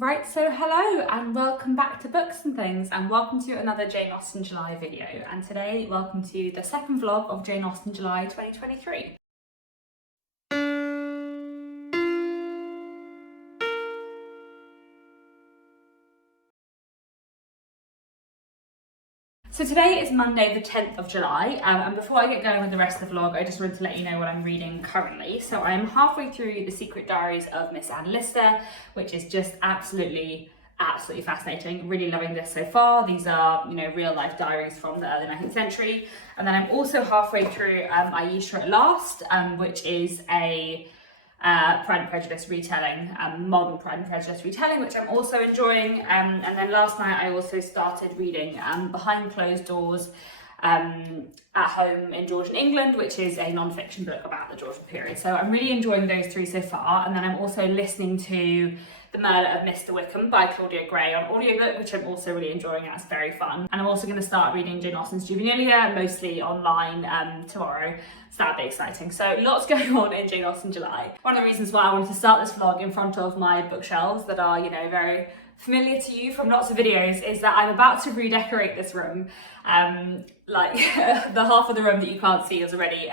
Right, so hello and welcome back to Books and Things, and welcome to another Jane Austen July video. And today, welcome to the second vlog of Jane Austen July 2023. So today is Monday the 10th of July, and before I get going with the rest of the vlog, I just wanted to let you know what I'm reading currently. So I'm halfway through The Secret Diaries of Miss Anne Lister, which is just absolutely fascinating. Really loving this so far. These are, real life diaries from the early 19th century. And then I'm also halfway through Ayesha at Last, which is a Pride and Prejudice retelling, modern Pride and Prejudice retelling, which I'm also enjoying. And then last night I also started reading Behind Closed Doors at Home in Georgian England, which is a non-fiction book about the Georgian period. So I'm really enjoying those three so far. And then I'm also listening to The Murder of Mr. Wickham by Claudia Gray on audiobook, which I'm also really enjoying. That's very fun. And I'm also going to start reading Jane Austen's Juvenilia, mostly online, tomorrow. So that'll be exciting. So lots going on in Jane Austen July. One of the reasons why I wanted to start this vlog in front of my bookshelves that are, very familiar to you from lots of videos is that I'm about to redecorate this room. The half of the room that you can't see is already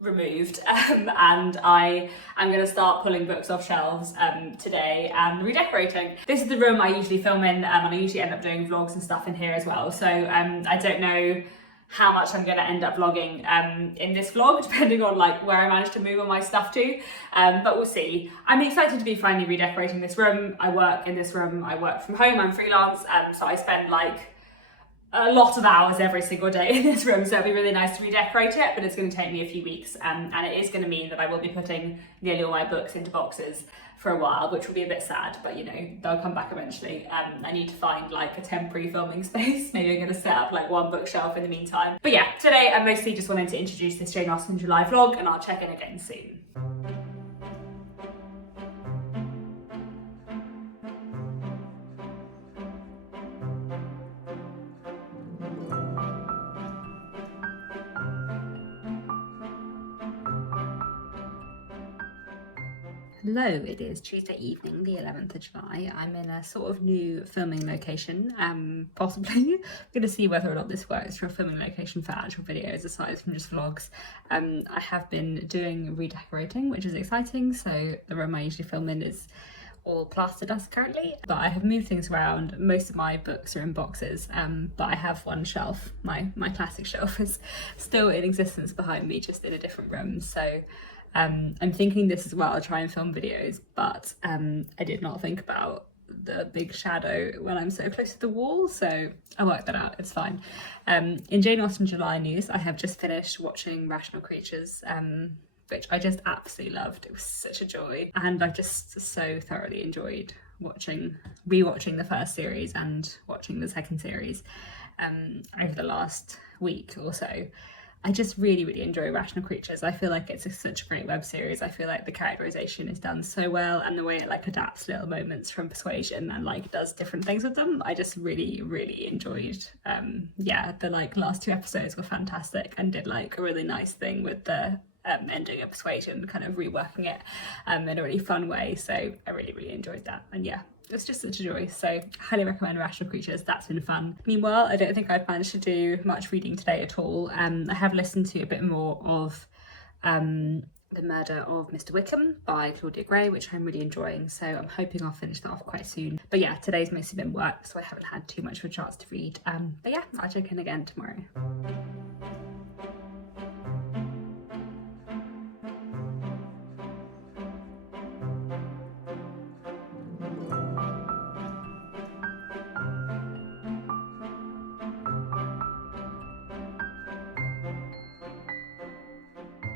removed, and I am going to start pulling books off shelves today and redecorating. This is the room I usually film in, and I usually end up doing vlogs and stuff in here as well. So I don't know how much I'm going to end up vlogging in this vlog, depending on where I manage to move all my stuff to, but we'll see. I'm excited to be finally redecorating this room. I work in this room, I work from home, I'm freelance, so I spend a lot of hours every single day in this room, so it'll be really nice to redecorate it, but it's going to take me a few weeks, and it is going to mean that I will be putting nearly all my books into boxes for a while, which will be a bit sad, but they'll come back eventually. I need to find a temporary filming space. Maybe I'm going to set up one bookshelf in the meantime. But yeah, today I'm mostly just wanting to introduce this Jane Austen July vlog, and I'll check in again soon. Hello, it is Tuesday evening, the 11th of July. I'm in a sort of new filming location, possibly. I'm going to see whether or not this works for a filming location for actual videos aside from just vlogs. I have been doing redecorating, which is exciting. So the room I usually film in is all plaster dust currently, but I have moved things around. Most of my books are in boxes, but I have one shelf. My classic shelf is still in existence behind me, just in a different room. So I'm thinking this as well, I'll try and film videos, but I did not think about the big shadow when I'm so close to the wall, so I worked that out, it's fine. In Jane Austen July news, I have just finished watching Rational Creatures, which I just absolutely loved. It was such a joy, and I've just so thoroughly enjoyed rewatching the first series and watching the second series over the last week or so. I just really enjoy Rational Creatures. I feel like it's such a great web series. I feel like the characterization is done so well, and the way it adapts little moments from Persuasion and does different things with them. I just really enjoyed. The last two episodes were fantastic and did a really nice thing with the ending of Persuasion, kind of reworking it in a really fun way. So I really enjoyed that, and yeah, it's just such a joy. So highly recommend Rational Creatures. That's been fun. Meanwhile, I don't think I've managed to do much reading today at all. I have listened to a bit more of The Murder of Mr. Wickham by Claudia Gray, which I'm really enjoying, so I'm hoping I'll finish that off quite soon. But yeah, today's mostly been work, so I haven't had too much of a chance to read. But yeah, I'll check in again tomorrow.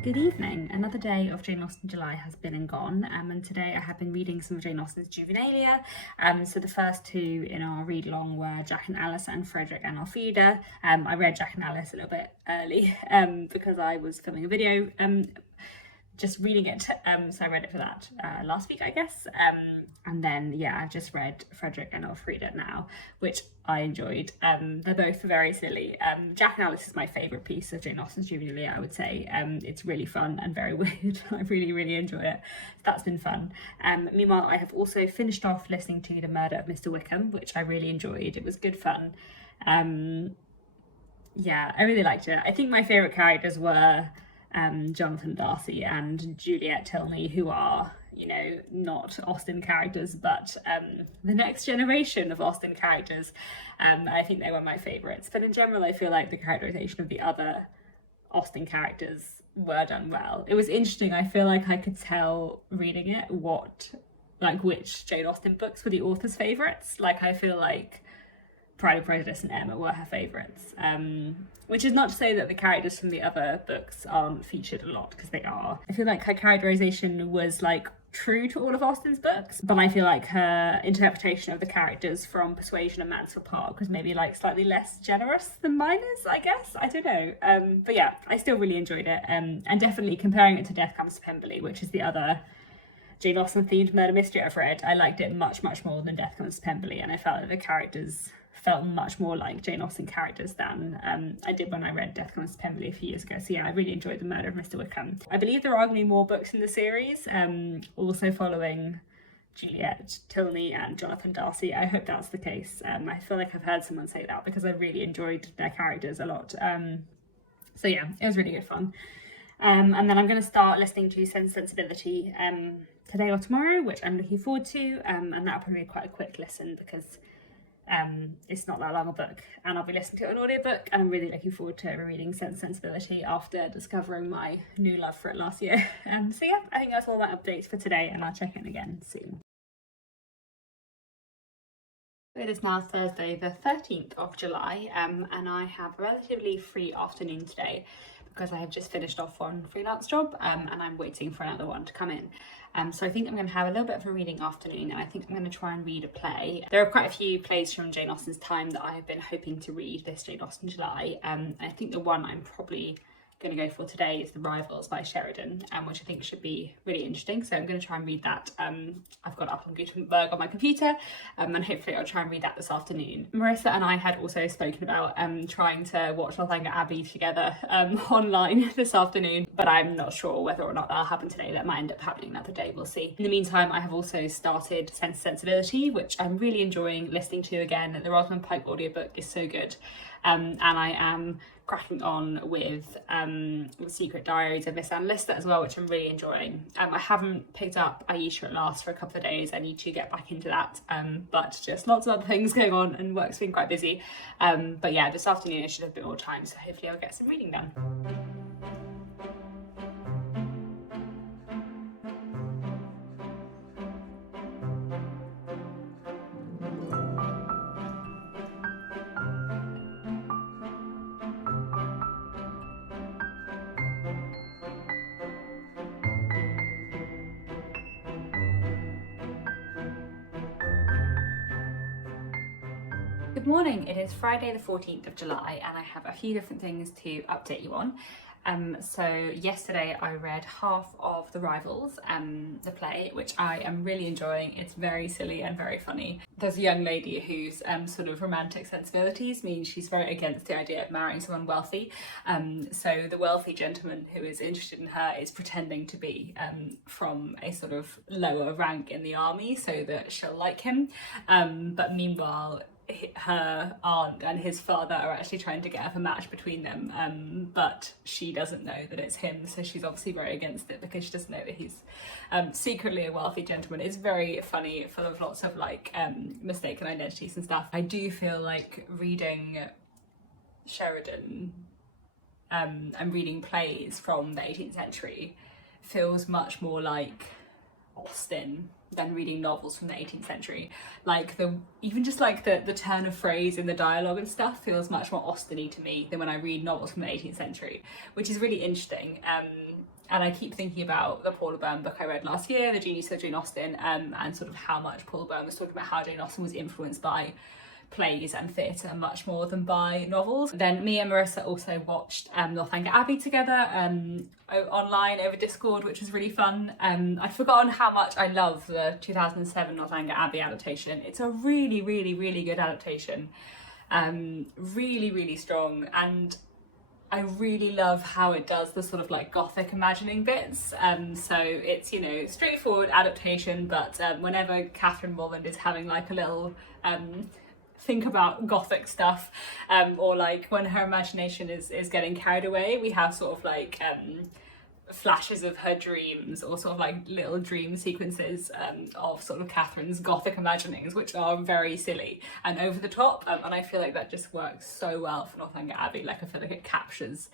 Good evening. Another day of Jane Austen July has been and gone, and today I have been reading some of Jane Austen's Juvenilia. So the first two in our read along were Jack and Alice and Frederick and Elfrida. I read Jack and Alice a little bit early because I was filming a video. just reading it. So I read it for that last week, I guess. And then, yeah, I've just read Frederick and Elfrida now, which I enjoyed. They're both very silly. Jack and Alice is my favourite piece of Jane Austen's Julie, I would say. It's really fun and very weird. I really, really enjoy it. So that's been fun. Meanwhile, I have also finished off listening to The Murder of Mr. Wickham, which I really enjoyed. It was good fun. Yeah, I really liked it. I think my favourite characters were Jonathan Darcy and Juliet Tilney, who are, you know, not Austen characters, but the next generation of Austen characters. I think they were my favourites. But in general, I feel like the characterisation of the other Austen characters were done well. It was interesting. I feel like I could tell reading it which Jane Austen books were the author's favourites. Like, I feel like Pride and Prejudice and Emma were her favourites, which is not to say that the characters from the other books aren't featured a lot, because they are. I feel like her characterisation was like true to all of Austen's books, but I feel like her interpretation of the characters from Persuasion and Mansfield Park was maybe like slightly less generous than mine is, I guess. I don't know. But yeah, I still really enjoyed it, and definitely comparing it to Death Comes to Pemberley, which is the other Jane Austen themed murder mystery I've read, I liked it much, much more than Death Comes to Pemberley, and I felt like the characters felt much more like Jane Austen characters than I did when I read Death Comes to Pemberley a few years ago. So yeah, I really enjoyed The Murder of Mr. Wickham. I believe there are going to be more books in the series, also following Juliet Tilney and Jonathan Darcy. I hope that's the case. I feel like I've heard someone say that because I really enjoyed their characters a lot. So yeah, it was really good fun. And then I'm going to start listening to Sense and Sensibility today or tomorrow, which I'm looking forward to, and that'll probably be quite a quick listen because it's not that long a book, and I'll be listening to an audiobook, and I'm really looking forward to rereading Sense and Sensibility after discovering my new love for it last year. So yeah, I think that's all my updates for today, and I'll check in again soon. It is now Thursday the 13th of July, and I have a relatively free afternoon today because I have just finished off one freelance job, and I'm waiting for another one to come in. So I think I'm going to have a little bit of a reading afternoon, and I think I'm going to try and read a play. There are quite a few plays from Jane Austen's time that I've been hoping to read this Jane Austen July. I think the one I'm probably going to go for today is The Rivals by Sheridan, which I think should be really interesting. So I'm going to try and read that. I've got it up on Gutenberg on my computer, and hopefully I'll try and read that this afternoon. Marissa and I had also spoken about trying to watch Northanger Abbey together online this afternoon, but I'm not sure whether or not that'll happen today. That might end up happening another day, we'll see. In the meantime, I have also started Sense and Sensibility, which I'm really enjoying listening to again. The Rosamund Pike audiobook is so good, and I am cracking on with Secret Diaries of Miss Anne Lister as well, which I'm really enjoying. I haven't picked up Aisha at Last for a couple of days. I need to get back into that, but just lots of other things going on and work's been quite busy. But yeah, this afternoon I should have a bit more time, so hopefully I'll get some reading done. Good morning, it is Friday the 14th of July and I have a few different things to update you on. So yesterday I read half of The Rivals, the play, which I am really enjoying. It's very silly and very funny. There's a young lady whose sort of romantic sensibilities mean she's very against the idea of marrying someone wealthy. So the wealthy gentleman who is interested in her is pretending to be from a sort of lower rank in the army so that she'll like him. But meanwhile, her aunt and his father are actually trying to get up a match between them, but she doesn't know that it's him, so she's obviously very against it because she doesn't know that he's secretly a wealthy gentleman. It's very funny, full of lots of like mistaken identities and stuff. I do feel like reading Sheridan and reading plays from the 18th century feels much more like Austen than reading novels from the 18th century. Like even just like the turn of phrase in the dialogue and stuff feels much more Austen-y to me than when I read novels from the 18th century, which is really interesting. And I keep thinking about the Paula Byrne book I read last year, The Genius of Jane Austen, and sort of how much Paula Byrne was talking about how Jane Austen was influenced by plays and theatre much more than by novels. Then me and Marissa also watched Northanger Abbey together online over Discord, which was really fun. I'd forgotten how much I love the 2007 Northanger Abbey adaptation. It's a really, really, really good adaptation. Really, really strong, and I really love how it does the sort of like gothic imagining bits. So it's, you know, straightforward adaptation, but whenever Catherine Morland is having like a little think about gothic stuff, or like when her imagination is getting carried away, we have sort of like flashes of her dreams, or sort of like little dream sequences of sort of Catherine's gothic imaginings, which are very silly and over the top, and I feel like that just works so well for Northanger Abbey. Like I feel like it captures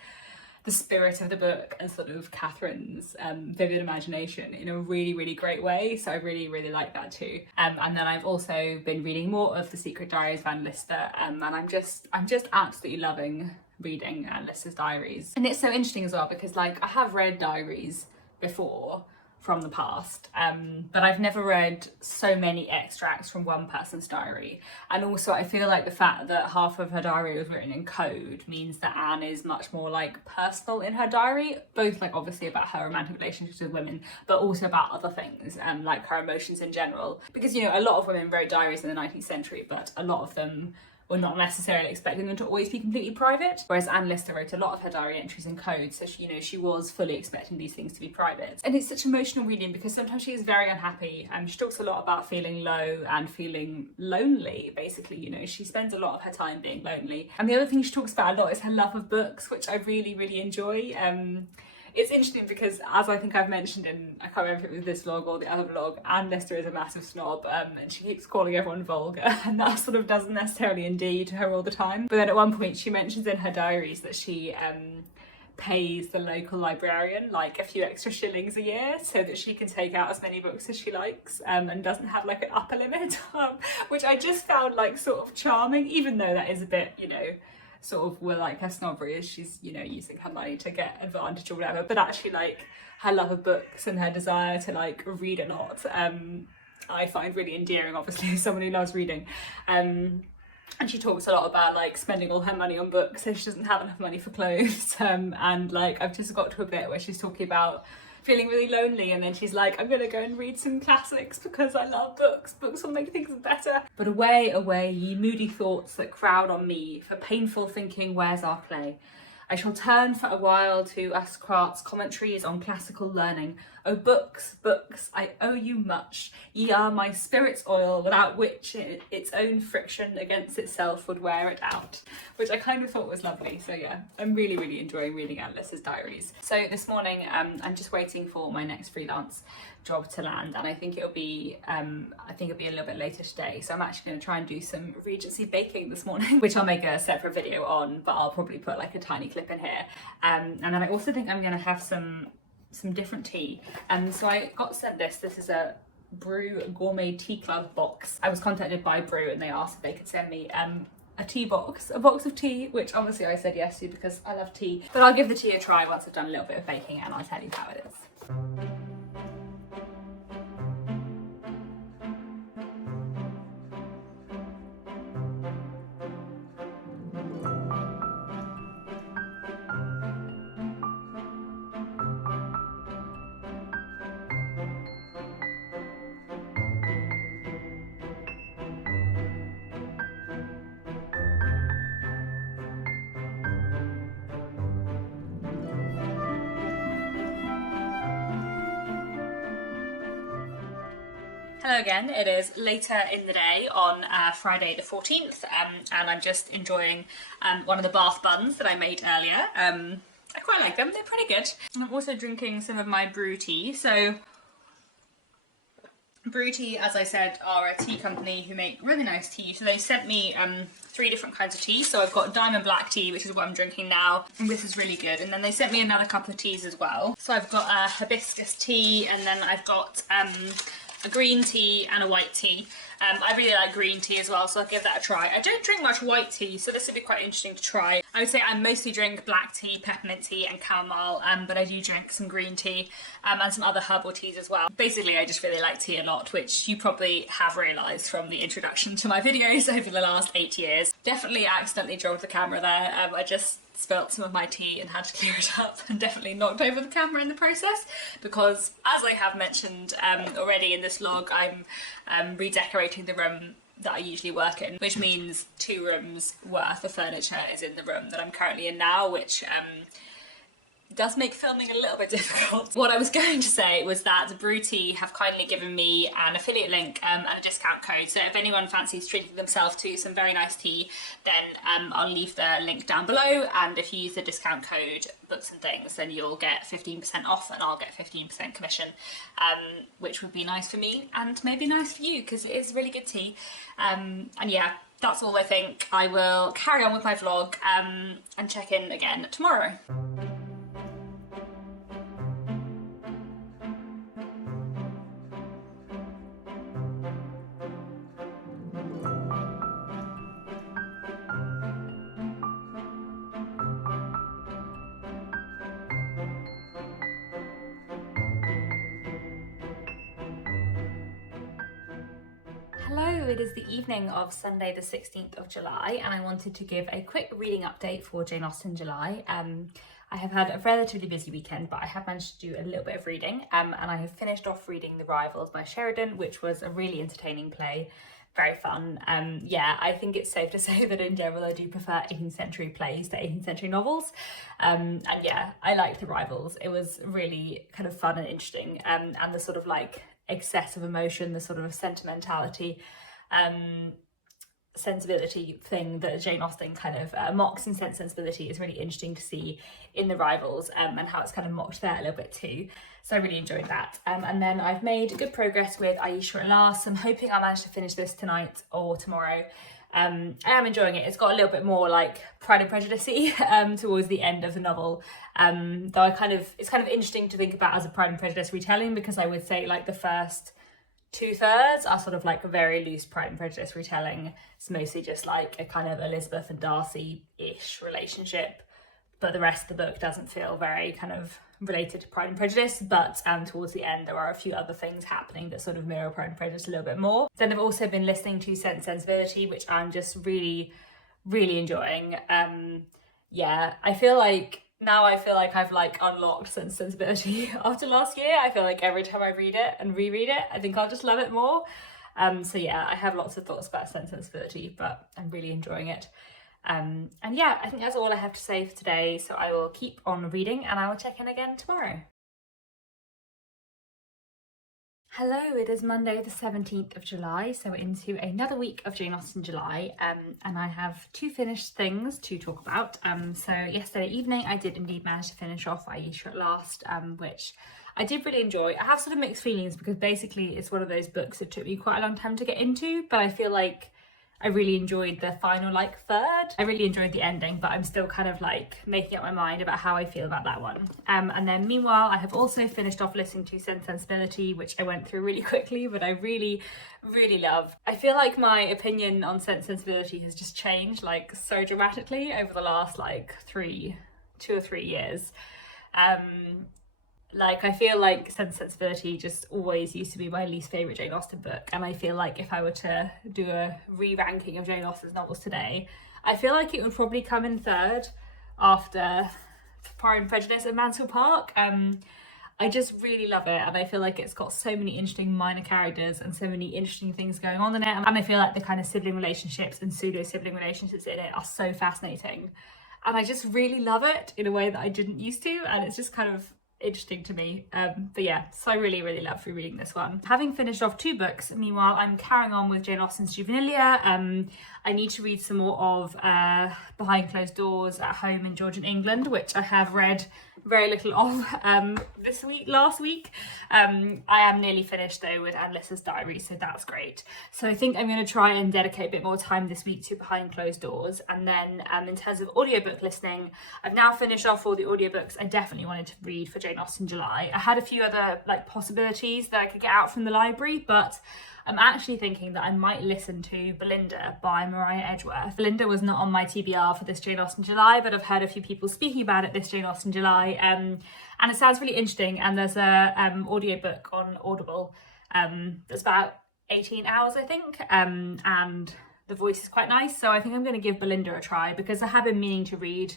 the spirit of the book and sort of Catherine's vivid imagination in a really, really great way. So I really, really like that too. And then I've also been reading more of The Secret Diaries of Anne Lister, and I'm just absolutely loving reading Anne Lister's diaries. And it's so interesting as well because like I have read diaries before from the past, but I've never read so many extracts from one person's diary. And also I feel like the fact that half of her diary was written in code means that Anne is much more like personal in her diary, both like obviously about her romantic relationships with women, but also about other things, like her emotions in general. Because, you know, a lot of women wrote diaries in the 19th century, but a lot of them were not necessarily expecting them to always be completely private, whereas Anne Lister wrote a lot of her diary entries in code, so she, you know, she was fully expecting these things to be private. And it's such emotional reading because sometimes she is very unhappy, and she talks a lot about feeling low and feeling lonely, basically. You know, she spends a lot of her time being lonely. And the other thing she talks about a lot is her love of books, which I really, really enjoy. It's interesting because, as I think I've mentioned in, I can't remember if it was this vlog or the other vlog, Anne Lister is a massive snob, and she keeps calling everyone vulgar, and that sort of doesn't necessarily endear to her all the time. But then at one point she mentions in her diaries that she pays the local librarian like a few extra shillings a year so that she can take out as many books as she likes, and doesn't have like an upper limit, which I just found like sort of charming, even though that is a bit, you know, sort of were like her snobbery is she's, you know, using her money to get advantage or whatever, but actually like her love of books and her desire to like read a lot, I find really endearing, obviously, as someone who loves reading. And she talks a lot about like spending all her money on books so she doesn't have enough money for clothes, and like I've just got to a bit where she's talking about feeling really lonely, and then she's like, I'm gonna go and read some classics because I love books. Books will make things better. But away, away, ye moody thoughts that crowd on me, for painful thinking wears our clay. I shall turn for a while to Ascrat's commentaries on classical learning. Oh books, books, I owe you much. Ye are my spirit's oil, without which its own friction against itself would wear it out. Which I kind of thought was lovely. So yeah, I'm really, really enjoying reading Anne Lister's diaries. So this morning, I'm just waiting for my next freelance job to land, and I think it'll be a little bit later today. So I'm actually going to try and do some Regency baking this morning, which I'll make a separate video on, but I'll probably put like a tiny clip in here. And then I also think I'm going to have some different tea. So I got sent this is a Brew Gourmet Tea Club box. I was contacted by Brew and they asked if they could send me a box of tea, which obviously I said yes to because I love tea. But I'll give the tea a try once I've done a little bit of baking and I'll tell you how it is. Hello again, it is later in the day on Friday the 14th, and I'm just enjoying one of the bath buns that I made earlier. I quite like them, they're pretty good. And I'm also drinking some of my brew tea. So Brew Tea, as I said, are a tea company who make really nice tea. So they sent me 3 different kinds of tea. So I've got diamond black tea, which is what I'm drinking now, and this is really good. And then they sent me another couple of teas as well. So I've got hibiscus tea, and then I've got a green tea and a white tea. I really like green tea as well, so I'll give that a try. I don't drink much white tea, so this would be quite interesting to try. I would say I mostly drink black tea, peppermint tea and chamomile, but I do drink some green tea and some other herbal teas as well. Basically, I just really like tea a lot, which you probably have realised from the introduction to my videos over the last 8 years. Definitely accidentally dropped the camera there. I just spilt some of my tea and had to clear it up, and definitely knocked over the camera in the process, because as I have mentioned already in this vlog, I'm redecorating the room that I usually work in, which means 2 rooms worth of furniture is in the room that I'm currently in now, which does make filming a little bit difficult. What I was going to say was that the Brew Tea have kindly given me an affiliate link and a discount code, so if anyone fancies treating themselves to some very nice tea, then I'll leave the link down below, and if you use the discount code Books and Things, then you'll get 15% off and I'll get 15% commission, which would be nice for me and maybe nice for you, because it is really good tea. And yeah, that's all I think. I will carry on with my vlog and check in again tomorrow. Hello, it is the evening of Sunday the 16th of July and I wanted to give a quick reading update for Jane Austen July. I have had a relatively busy weekend, but I have managed to do a little bit of reading and I have finished off reading The Rivals by Sheridan, which was a really entertaining play, very fun. Yeah, I think it's safe to say that in general I do prefer 18th century plays to 18th century novels, and yeah, I liked The Rivals. It was really kind of fun and interesting, and the sort of like excess of emotion, the sort of sentimentality, sensibility thing that Jane Austen kind of mocks in Sense Sensibility is really interesting to see in The Rivals, and how it's kind of mocked there a little bit too. So I really enjoyed that. And then I've made good progress with Aisha at Last. I'm hoping I'll manage to finish this tonight or tomorrow. I am enjoying it. It's got a little bit more like Pride and Prejudice-y towards the end of the novel. Though it's kind of interesting to think about as a Pride and Prejudice retelling, because I would say like the first 2/3 are sort of like a very loose Pride and Prejudice retelling. It's mostly just like a kind of Elizabeth and Darcy-ish relationship, but the rest of the book doesn't feel very kind of related to Pride and Prejudice. But towards the end there are a few other things happening that sort of mirror Pride and Prejudice a little bit more. Then I've also been listening to Sense Sensibility, which I'm just really enjoying. Yeah, I feel like I've like unlocked Sense Sensibility after last year. I feel like every time I read it and reread it, I think I'll just love it more. So yeah, I have lots of thoughts about Sense Sensibility, but I'm really enjoying it. And yeah, I think that's all I have to say for today. So I will keep on reading and I will check in again tomorrow. Hello, it is Monday the 17th of July, so into another week of Jane Austen July, and I have 2 finished things to talk about. So yesterday evening I did indeed manage to finish off Aisha at Last, which I did really enjoy. I have sort of mixed feelings because basically it's one of those books that took me quite a long time to get into, but I feel like I really enjoyed the final like third. I really enjoyed the ending, but I'm still kind of like making up my mind about how I feel about that one. And then meanwhile, I have also finished off listening to Sense Sensibility, which I went through really quickly, but I really love. I feel like my opinion on Sense Sensibility has just changed like so dramatically over the last like 2 or 3 years. Like, I feel like Sense Sensibility just always used to be my least favourite Jane Austen book, and I feel like if I were to do a re-ranking of Jane Austen's novels today, I feel like it would probably come in third after Pride and Prejudice and Mansfield Park. I just really love it, and I feel like it's got so many interesting minor characters and so many interesting things going on in it, and I feel like the kind of sibling relationships and pseudo-sibling relationships in it are so fascinating, and I just really love it in a way that I didn't used to, and it's just kind of interesting to me. But yeah, so I really love rereading this one. Having finished off 2 books, meanwhile, I'm carrying on with Jane Austen's Juvenilia. I need to read some more of Behind Closed Doors, At Home in Georgian England, which I have read very little of last week. I am nearly finished though with Anne Lister's Diary, so that's great. So I think I'm going to try and dedicate a bit more time this week to Behind Closed Doors. And then in terms of audiobook listening, I've now finished off all the audiobooks I definitely wanted to read for Jane Jane Austen July. I had a few other like possibilities that I could get out from the library, but I'm actually thinking that I might listen to Belinda by Maria Edgeworth. Belinda was not on my TBR for this Jane Austen July, but I've heard a few people speaking about it this Jane Austen July, and it sounds really interesting. And there's a audiobook on Audible that's about 18 hours, I think, and the voice is quite nice. So I think I'm going to give Belinda a try, because I have been meaning to read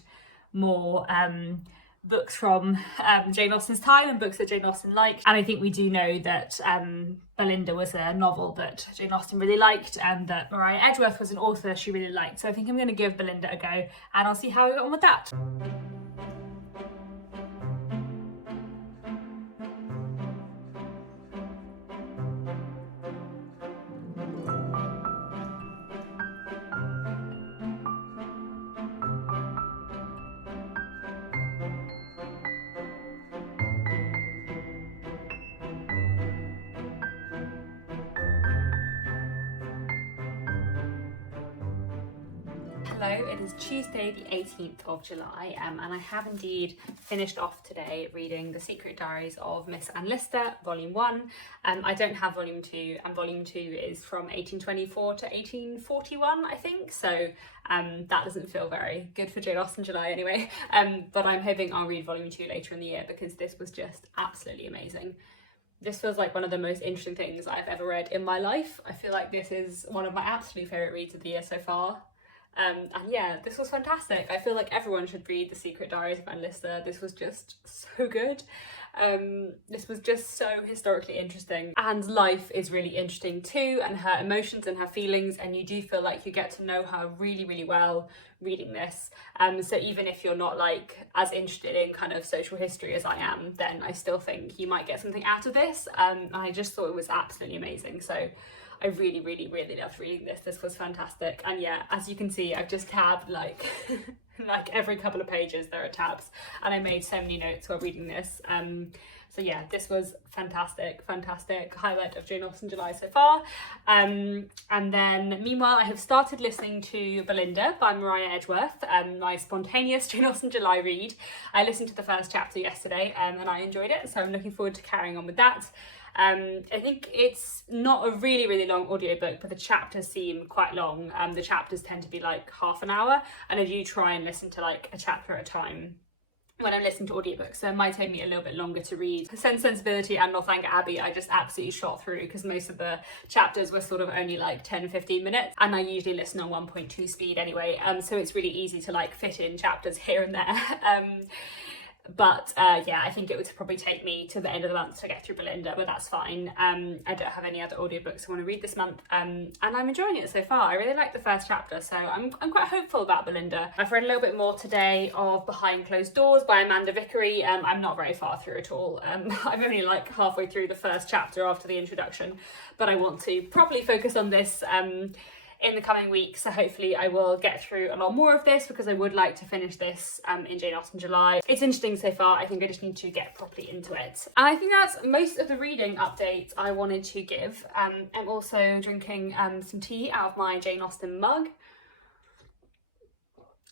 more books from Jane Austen's time and books that Jane Austen liked. And I think we do know that Belinda was a novel that Jane Austen really liked, and that Maria Edgeworth was an author she really liked. So I think I'm going to give Belinda a go, and I'll see how I get on with that. Hello, it is Tuesday the 18th of July, and I have indeed finished off today reading The Secret Diaries of Miss Anne Lister, Volume 1. I don't have Volume 2, and Volume 2 is from 1824 to 1841, I think, so that doesn't feel very good for Jane Austen July anyway, but I'm hoping I'll read Volume 2 later in the year, because this was just absolutely amazing. This feels like one of the most interesting things I've ever read in my life. I feel like this is one of my absolute favourite reads of the year so far. And yeah, this was fantastic. I feel like everyone should read The Secret Diaries of Anne Lister. This was just so good. This was just so historically interesting. Anne's life is really interesting too, and her emotions and her feelings, and you do feel like you get to know her really, really well reading this. So even if you're not like as interested in kind of social history as I am, then I still think you might get something out of this. And I just thought it was absolutely amazing. So I really, really, really loved reading this. This was fantastic. And yeah, as you can see, I've just tabbed like like every couple of pages there are tabs, and I made so many notes while reading this. So yeah, this was fantastic highlight of Jane Austen July so far. And then meanwhile, I have started listening to Belinda by Maria Edgeworth, my spontaneous Jane Austen July read. I listened to the first chapter yesterday, and I enjoyed it, so I'm looking forward to carrying on with that. I think it's not a really, really long audiobook, but the chapters seem quite long. The chapters tend to be like half an hour, and I do try and listen to like a chapter at a time when I'm listening to audiobooks, so it might take me a little bit longer to read. Sense Sensibility and Northanger Abbey I just absolutely shot through, because most of the chapters were sort of only like 10-15 minutes, and I usually listen on 1.2 speed anyway, so it's really easy to like fit in chapters here and there. But yeah, I think it would probably take me to the end of the month to get through Belinda, but that's fine. I don't have any other audiobooks I want to read this month, and I'm enjoying it so far. I really like the first chapter, so I'm quite hopeful about Belinda. I've read a little bit more today of Behind Closed Doors by Amanda Vickery. I'm not very far through at all. I'm only like halfway through the first chapter after the introduction, but I want to properly focus on this in the coming weeks, so hopefully I will get through a lot more of this, because I would like to finish this in Jane Austen July. It's interesting so far. I think I just need to get properly into it. And I think that's most of the reading updates I wanted to give. I'm also drinking some tea out of my Jane Austen mug.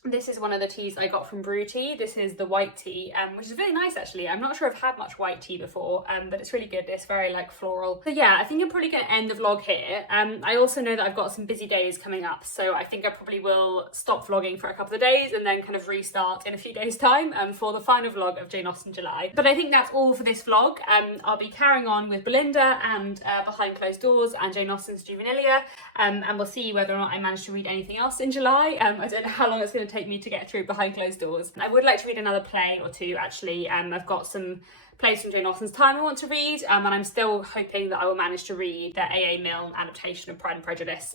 This is one of the teas I got from Brew Tea. This is the white tea, which is really nice actually. I'm not sure I've had much white tea before, but it's really good. It's very like floral. So yeah, I think I'm probably going to end the vlog here. I also know that I've got some busy days coming up, so I think I probably will stop vlogging for a couple of days and then kind of restart in a few days time for the final vlog of Jane Austen July. But I think that's all for this vlog. I'll be carrying on with Belinda and Behind Closed Doors and Jane Austen's Juvenilia, and we'll see whether or not I manage to read anything else in July. I don't know how long it's going to take me to get through Behind Closed Doors. I would like to read another play or two actually. I've got some plays from Jane Austen's time I want to read, and I'm still hoping that I will manage to read the A.A. Milne adaptation of Pride and Prejudice,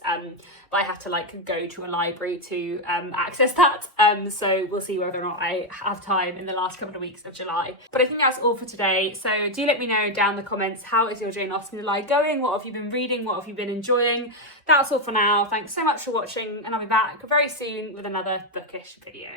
but I have to like go to a library to access that, so we'll see whether or not I have time in the last couple of weeks of July. But I think that's all for today, so do let me know down in the comments, how is your Jane Austen July going? What have you been reading? What have you been enjoying? That's all for now. Thanks so much for watching, and I'll be back very soon with another bookish video.